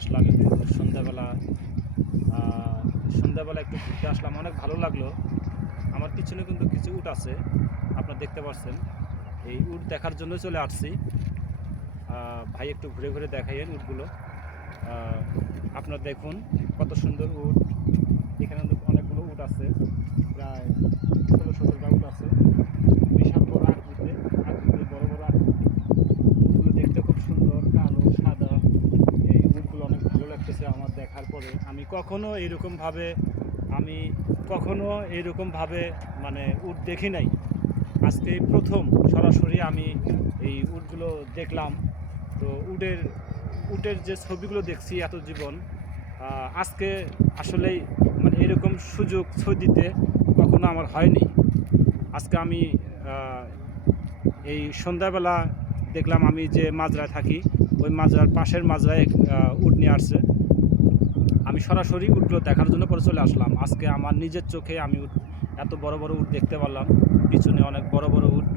আসলাম সন্ধ্যাবেলা সন্ধ্যাবেলা একটু ঘুরতে আসলাম, অনেক ভালো লাগল। আমার পিছনে কিন্তু কিছু উট আছে, আপনার দেখতে পাচ্ছেন এই উট দেখার জন্য চলে আসছি। ভাই একটু ঘুরে ঘুরে দেখাইয়েন উটগুলো। আপনার দেখুন কত সুন্দর উট। এখানে কিন্তু অনেকগুলো উট আছে প্রায় ষোলো সতেরোটা উট আছে বিশাল বড় আকৃতি আকৃতি বড় বড় আকৃতি এগুলো দেখতে খুব সুন্দর কালো সাদা এই উটগুলো অনেক ভালো লাগতেছে আমার দেখার পরে আমি কখনো এরকমভাবে আমি কখনো এরকমভাবে মানে উট দেখি নাই। আজকে প্রথম সরাসরি আমি এই উটগুলো দেখলাম। তো উটের উটের যে ছবিগুলো দেখছি এত জীবন আজকে আসলেই মানে এরকম সুযোগ দিতে কখনো আমার হয়নি। আজকে আমি এই সন্ধ্যাবেলা দেখলাম আমি যে মাজরায় থাকি, ওই মাজরার পাশের মাজরায় উট নিয়ে আসছে। আমি সরাসরি উটগুলো দেখার জন্য পরে চলে আসলাম। আজকে আমার নিজের চোখে আমি উট, এত বড় বড় উট দেখতে পারলাম। পিছনে অনেক বড় বড় উট।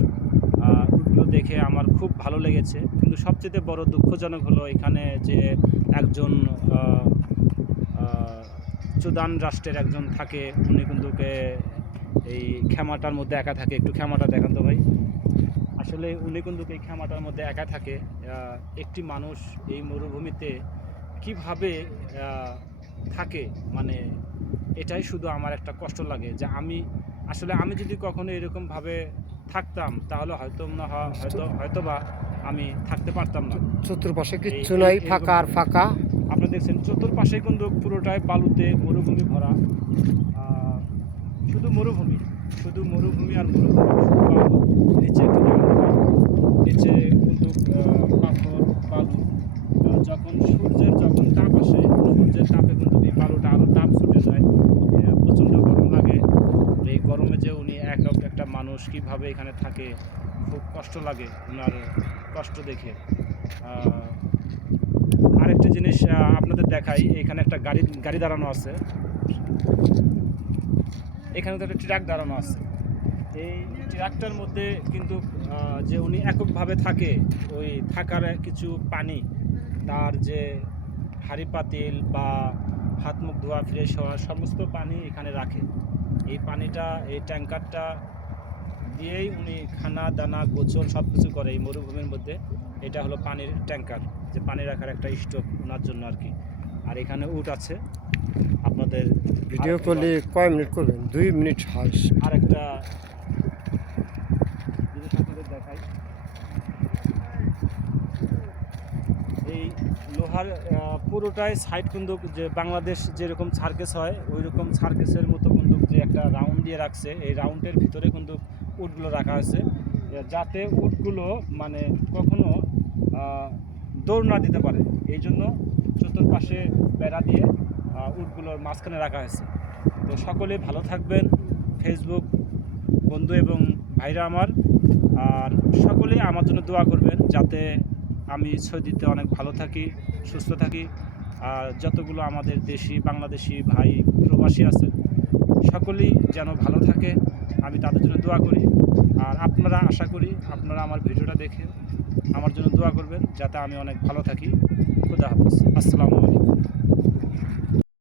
উটগুলো দেখে আমার খুব ভালো লেগেছে। কিন্তু সবচেয়ে বড় দুঃখজনক হলো এখানে যে একজন চুদান রাষ্ট্রের একজন থাকে। উনি কিন্তু এই ক্ষমাটার মধ্যে একা থাকে। একটু ক্ষমাটা দেখান তো ভাই। আসলে উনি কিন্তু এই ক্ষমাটার মধ্যে একা থাকে। একটি মানুষ এই মরুভূমিতে কীভাবে থাকে মানে এটাই শুধু আমার একটা কষ্ট লাগে যে আমি আসলে আমি যদি কখনো এরকমভাবে থাকতাম তাহলে হয়তো না হয়- হয়তো হয়তো বা আমি থাকতে পারতাম না। চতুর্পাশে কিচ্ছু নাই ফাঁকা আর ফাঁকা। আপনারা দেখছেন চতুর্পাশে কিন্তু পুরোটাই বালুতে মরুভূমি ভরা। শুধু মরুভূমি শুধু মরুভূমি আর মরুভূমি নিচে। নিচে সূর্যের যখন তাপ আসে, সূর্যের তাপে কিন্তু এই বালুটা আরও তাপ ছুটে যায়। প্রচণ্ড গরম লাগে। এই গরমে যে উনি এক একটা মানুষ কীভাবে এখানে থাকে, খুব কষ্ট লাগে ওনার কষ্ট দেখে। আরেকটা জিনিস আপনাদের দেখাই, এখানে একটা গাড়ি গাড়ি দাঁড়ানো আছে। এখানে তো একটা ট্রাক দাঁড়ানো আছে। এই ট্রাকটার মধ্যে কিন্তু যে উনি এককভাবে থাকে, ওই থাকার কিছু পানি তার যে হাঁড়ি পাতিল বা হাত মুখ ধোয়া ফ্রেশ হওয়া সমস্ত পানি এখানে রাখে। এই পানিটা এই ট্যাঙ্কারটা দিয়েই উনি খানা দানা গোচল সব কিছু করে এই মরুভূমির মধ্যে। এটা হলো পানির ট্যাঙ্কার যে পানি রাখার একটা স্টোভ ওনার জন্য আর কি। আর এখানে উট আছে। আপনাদের ভিডিও করলে কয় মিনিট করবেন? দুই মিনিট হাস আরেকটা জিনিস আপনাদের দেখাই এই লোহার পুরোটাই সাইড কিন্তু যে বাংলাদেশ যেরকম সার্কেস হয় ওই রকম সার্কেসের মতো কিন্তু যে একটা রাউন্ড দিয়ে রাখছে, এই রাউন্ডের ভিতরে কিন্তু উটগুলো রাখা আছে যাতে উটগুলো মানে কখনো দৌড় না দিতে পারে। এই জন্য চতুর্পাশে বেড়া দিয়ে উটগুলোর মাঝখানে রাখা হয়েছে। তো সকলে ভালো থাকবেন। ফেসবুক বন্ধু এবং ভাইরা আমার। আর সকলে আমার জন্য দোয়া করবেন যাতে আমি সৌদিতে অনেক ভালো থাকি, সুস্থ থাকি। আর যতগুলো আমাদের দেশি, বাংলাদেশি ভাই প্রবাসী আছে, সকলেই যেন ভালো থাকে, আমি তাদের জন্য দোয়া করি। আর আপনারা আশা করি আপনারা আমার ভিডিওটা দেখে আমার জন্য দোয়া করবেন, যাতে আমি অনেক ভালো থাকি। খুদা হাফিজ। আসসালামু আলাইকুম।